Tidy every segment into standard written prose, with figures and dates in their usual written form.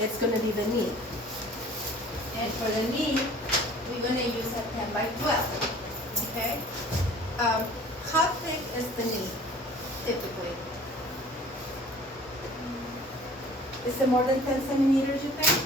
it's gonna be the knee. And for the knee, we're gonna use a 10 by 12, okay? How thick is the knee, typically? Is it more than 10 centimeters, you think?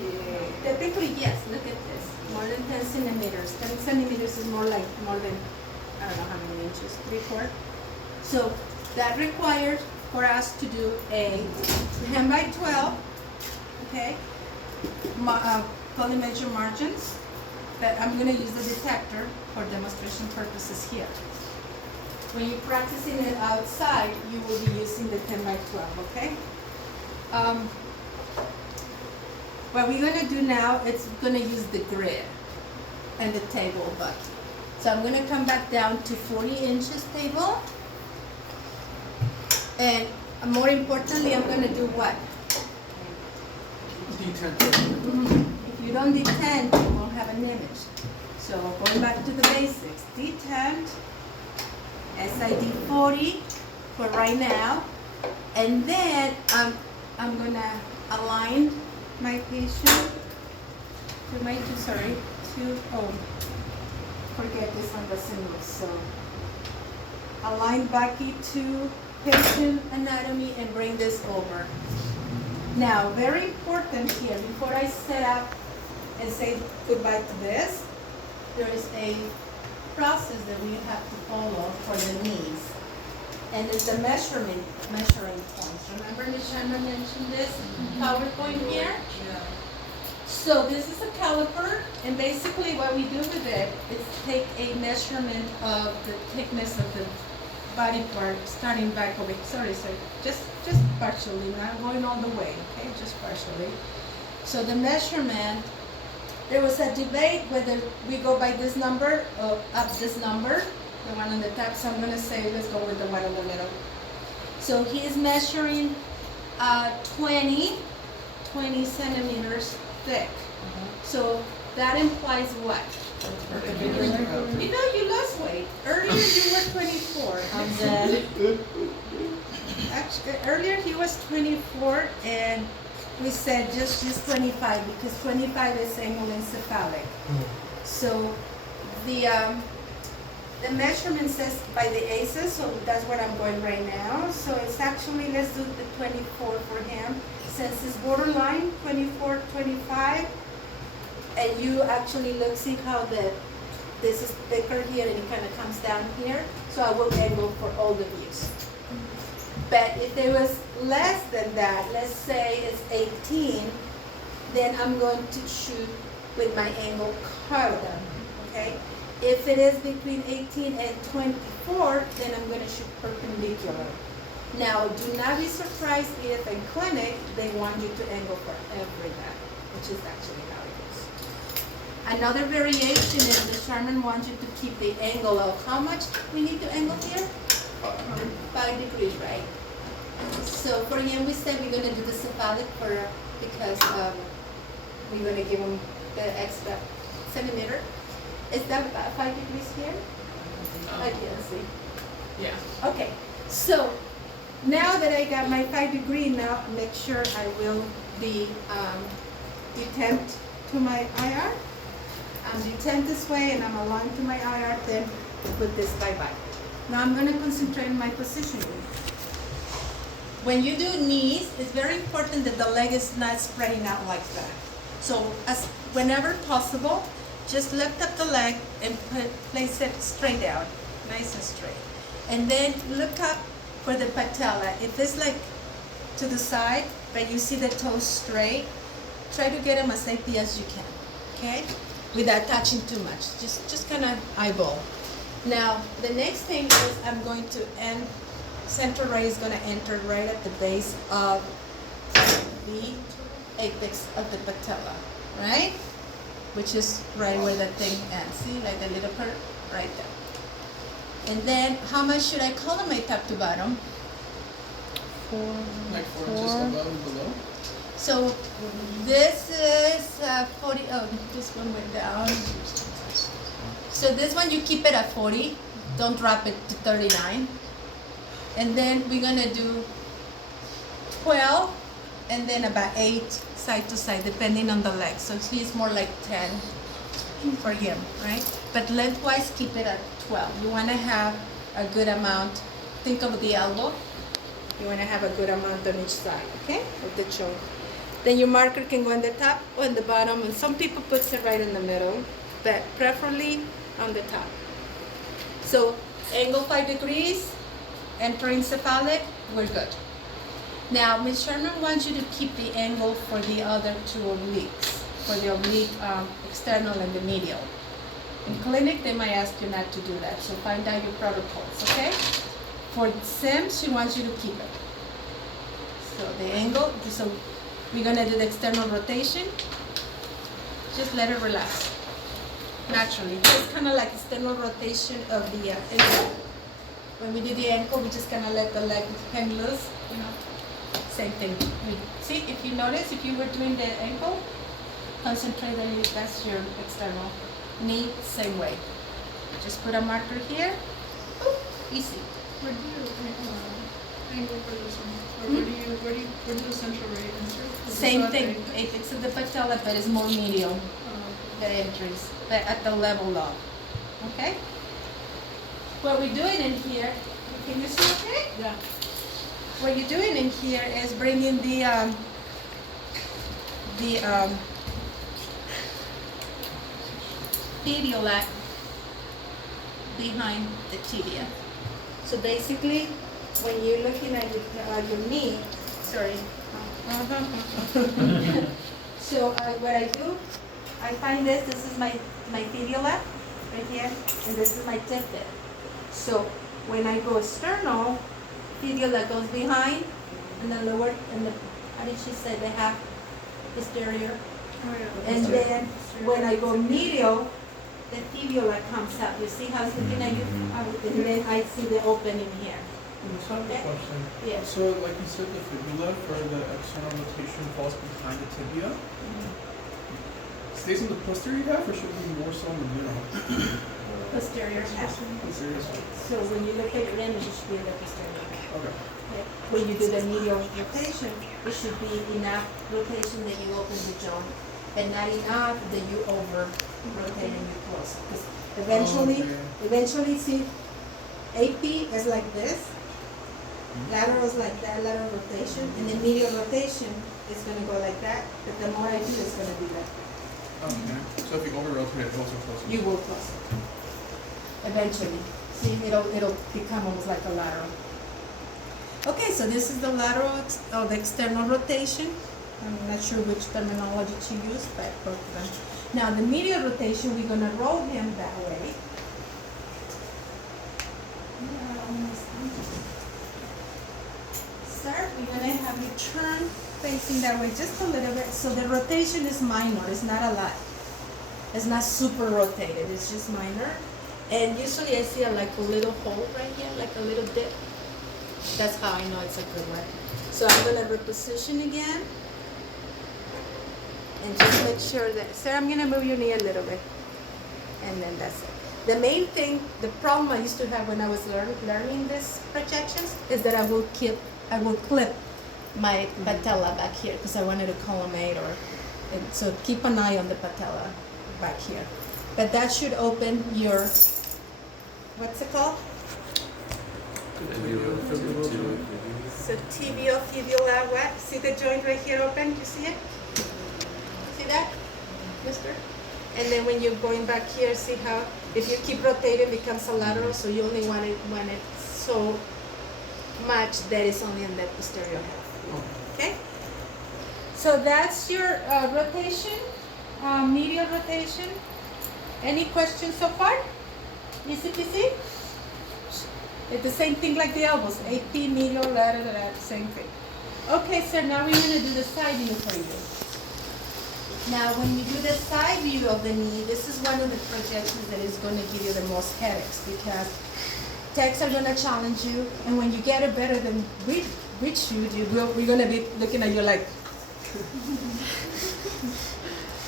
Yeah. Typically, yes, look at this, more than 10 centimeters. 10 centimeters is more than, I don't know how many inches, 3/4. So that requires for us to do a 10 by 12, okay? Fully measure margins, but I'm gonna use the detector for demonstration purposes here. When you're practicing it outside, you will be using the 10 by 12, okay? What we're gonna do now, it's gonna use the grid and the table butt. So I'm gonna come back down to 40 inches table. And more importantly, I'm gonna do what? If you don't detent, you won't have an image. So going back to the basics, detent, SID 40 for right now, and then I'm gonna align my patient to my forget this on the symbol. So align Becky to patient anatomy and bring this over. Now, very important here, before I set up and say goodbye to this, there is a process that we have to follow for the knees. And it's the measuring points. Remember Ms. Shannon mentioned this PowerPoint here? Yeah. So this is a caliper, and basically what we do with it is take a measurement of the thickness of the body part, starting back over. Sorry, just partially, not going all the way, okay, just partially. So the measurement, there was a debate whether we go by this number or up this number, the one on the top. So I'm gonna say let's go with the one in the middle. So he is measuring 20 centimeters thick. So that implies what? You know, you lost weight. Earlier you were 24. I'm dead. Actually, earlier he was 24, and we said just use 25 because 25 is anguloencephalic. So the measurement says by the ACEs, so that's what I'm going right now. So it's actually, let's do the 24 for him. Since it's borderline, 24, 25, and you actually look, see how this is thicker here and it kind of comes down here. So I will angle for all the views. But if it was less than that, let's say it's 18, then I'm going to shoot with my angle cutter, okay? If it is between 18 and 24, then I'm going to shoot perpendicular. Now, do not be surprised if in clinic they want you to angle for every head, which is actually how it is. Another variation is the Sherman wants you to keep the angle of how much we need to angle here? 5 degrees, right? So for him, we said we're going to do the cephalic because we're going to give him the extra centimeter. Is that about 5 degrees here? I can't see. Yeah. Okay, so now that I got my 5 degree, now make sure I will be detent to my IR. I'm detent this way and I'm aligned to my IR, then put this bye-bye. Now I'm going to concentrate on my positioning. When you do knees, it's very important that the leg is not spreading out like that. So whenever possible, just lift up the leg and place it straight down, nice and straight. And then look up for the patella. If it's like to the side, but you see the toes straight, try to get them as safely as you can, okay? Without touching too much, just kind of eyeball. Now, the next thing is I'm going to end, center ray is going to enter right at the base of the apex of the patella, right? Which is right where that thing ends. See, like the little curve right there. And then, how much should I color my top to bottom? Like 4 inches above and below? So, this is 40, oh, this one went down. So this one, you keep it at 40. Don't drop it to 39. And then we're gonna do 12 and then about 8 side to side, depending on the leg. So he's more like 10 for him, right? But lengthwise, keep it at 12. You want to have a good amount. Think of the elbow. You want to have a good amount on each side, okay, of the joint. Then your marker can go on the top or on the bottom, and some people put it right in the middle, but preferably on the top. So angle 5 degrees, entering cephalic, we're good. Now, Ms. Sherman wants you to keep the angle for the other two obliques, for the oblique external and the medial. In clinic, they might ask you not to do that, so find out your protocols, okay? For Sim, she wants you to keep it. So the angle, so we're gonna do the external rotation. Just let it relax, naturally. Just kind of like external rotation of the ankle. When we do the ankle, we just kind of let the leg hang loose, you know. Same thing. See, if you notice, if you were doing the ankle, concentrate on it, that's your external. Knee, same way. Just put a marker here. Boop, easy. Where do you angle for this one? Or where do you central rate enter? Is Same this thing. not It's in the patella, but it's more medial. The entries, but at the level of. Okay? What we're doing in here, can you see okay? Yeah. What you're doing in here is bringing the fibula behind the tibia. So basically, when you're looking at your knee, sorry. So what I do, I find this is my fibula right here, and this is my tib bit. So when I go external, fibula goes behind, and the lower, and the, how did she say, the half posterior? Oh, yeah. And then when I go medial, the fibula comes up. You see how it's looking at you? And then I see the opening here. So I have a Okay. question. Yes. So like you said, the fibula for the external rotation falls behind the tibia. Stays in the posterior half, or should it be more so in the middle? Posterior half. Posterior half. So when you look at your image, it should be in the posterior half. Okay. Okay. When you do the medial rotation, it should be enough rotation that you open the joint, and not enough that you over rotate and you close. Because eventually, see, AP is like this, lateral is like that, lateral rotation, and the medial rotation is going to go like that, but the more I do, it's going to be like that. Okay. So if you over rotate it, it also closes. You will close it. Eventually. See, it'll become almost like a lateral. Okay, so this is the lateral, the external rotation. I'm not sure which terminology to use, but both of them. Now the medial rotation, we're gonna roll him that way. Start, we're gonna have you turn facing that way just a little bit. So the rotation is minor, it's not a lot. It's not super rotated, it's just minor. And usually I see like a little hole right here, like a little dip. That's how I know it's a good one. So I'm gonna reposition again. And just make sure that, sir, I'm gonna move your knee a little bit. And then that's it. The main thing, the problem I used to have when I was learning these projections is that I will clip my patella back here because I wanted to collimate and so keep an eye on the patella back here. But that should open your, what's it called? So tibial fibula, what? See the joint right here open? You see it? See that, mister? And then when you're going back here, see how if you keep rotating, it becomes a lateral, so you only want it when it's so much that it's only in the posterior half. Okay? So that's your rotation, medial rotation. Any questions so far? Easy peasy? It's the same thing like the elbows. AP, medial, lateral, same thing. Okay, so now we're going to do the side view for you. Now, when you do the side view of the knee, this is one of the projections that is going to give you the most headaches because techs are going to challenge you, and when you get it better than we should, we're going to be looking at you like.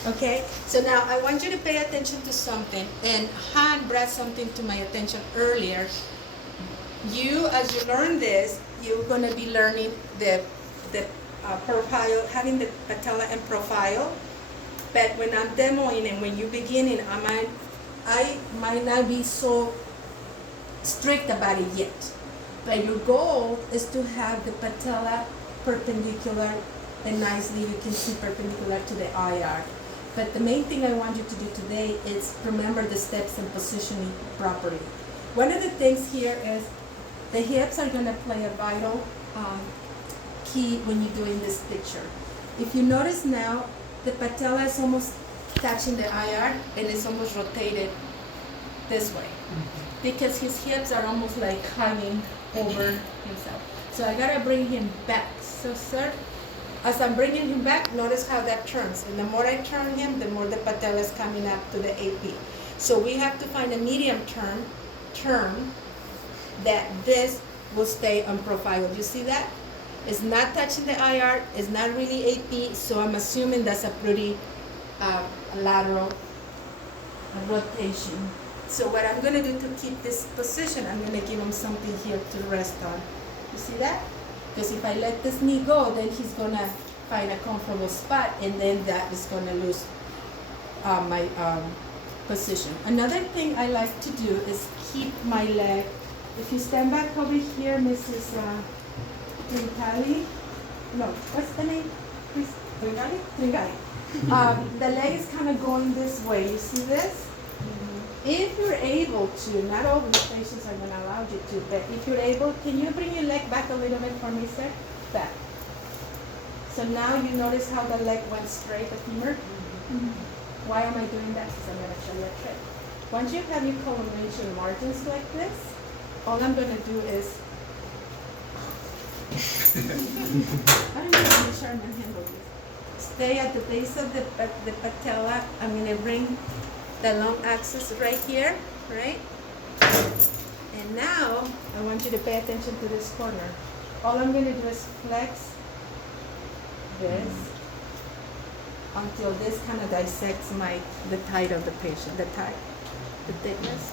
Okay, so now I want you to pay attention to something, and Han brought something to my attention earlier. You, as you learn this, you're going to be learning the profile, having the patella in profile. But when I'm demoing and when you're beginning, I might not be so strict about it yet. But your goal is to have the patella perpendicular and nicely you can see perpendicular to the IR. But the main thing I want you to do today is remember the steps and positioning properly. One of the things here is the hips are going to play a vital key when you're doing this picture. If you notice now, the patella is almost touching the IR and it's almost rotated this way because his hips are almost like hanging over himself. So I gotta bring him back. So sir, as I'm bringing him back, notice how that turns. And the more I turn him, the more the patella is coming up to the AP. So we have to find a medium turn that this will stay on profile. You see that? It's not touching the IR, it's not really AP, so I'm assuming that's a pretty lateral rotation. So what I'm gonna do to keep this position, I'm gonna give him something here to rest on. You see that? Because if I let this knee go, then he's gonna find a comfortable spot and then that is gonna lose my position. Another thing I like to do is keep my leg. If you stand back over here, Mrs. Tringali, no, what's the name? Tringali? Tringali. The leg is kind of going this way. You see this? If you're able to, not all these patients are going to allow you to, but if you're able, can you bring your leg back a little bit for me, sir? Back. So now you notice how the leg went straight, the femur? Why am I doing that? Because I'm going to show you a trick. Once you have your columnation margins like this, all I'm going to do is I don't know how to sure I'm going to handle this. Stay at the base of the patella. I'm going to bring the long axis right here, right? And now, I want you to pay attention to this corner. All I'm going to do is flex this until this kind of dissects the thigh of the patient, the thickness.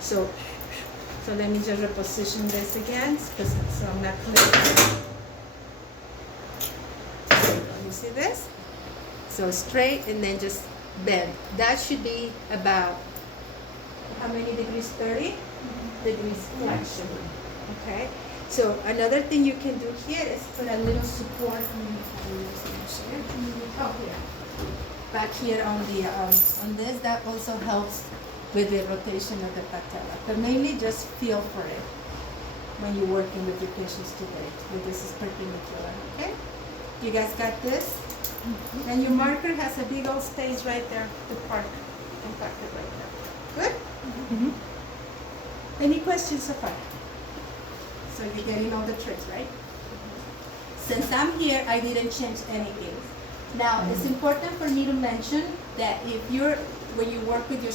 So let me just reposition this again, so I'm not clear. You see this? So straight and then just bend. That should be about how many degrees? 30 degrees flexion. Okay. So another thing you can do here is put a little support. Oh, here. Back here on the on this. That also helps with the rotation of the patella. But mainly just feel for it when you're working with your patients today. When this is perpendicular. Okay. You guys got this? And your marker has a big old space right there to park. You can park it right there. Good? Any questions so far? So you're getting all the tricks, right? Since I'm here, I didn't change anything. Now, it's important for me to mention that if when you work with your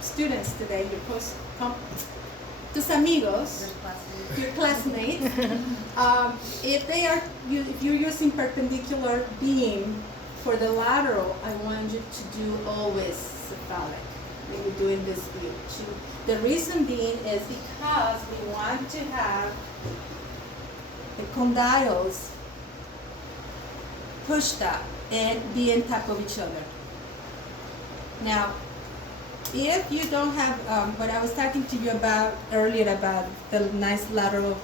students today, tus amigos, your classmates, if you're using perpendicular beam for the lateral, I want you to do always cephalic when you're doing this view. The reason being is because we want to have the condyles pushed up and be on top of each other. Now, if you don't have what I was talking to you about earlier about the nice lateral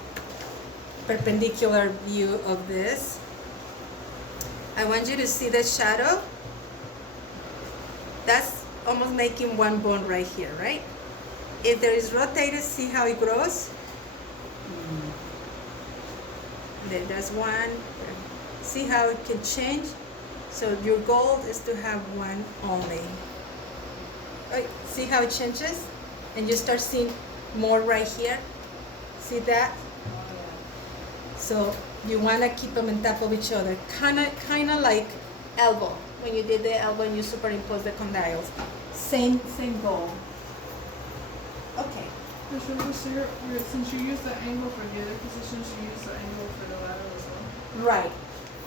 perpendicular view of this, I want you to see the shadow. That's almost making one bone right here, right? If there is rotated, see how it grows? Then there's one. See how it can change? So your goal is to have one only. See how it changes? And you start seeing more right here. See that? So you want to keep them on top of each other. Kind of like elbow. When you did the elbow and you superimpose the condyles. Same goal. Okay. Since you use the angle for the other positions, you use the angle for the lateral as well? Right.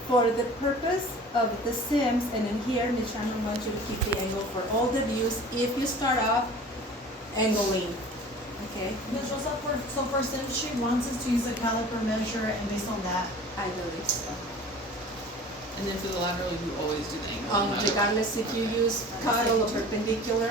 For the purpose of the sims, and in here, Ms. Shannon wants you to keep the angle for all the views if you start off angling. Okay? Ms. Rosa, so for Sims, she wants us to use a caliper measure, and based on that, I believe so. And then for the lateral, you always do the angle. no matter what. Regardless if you use cut or perpendicular,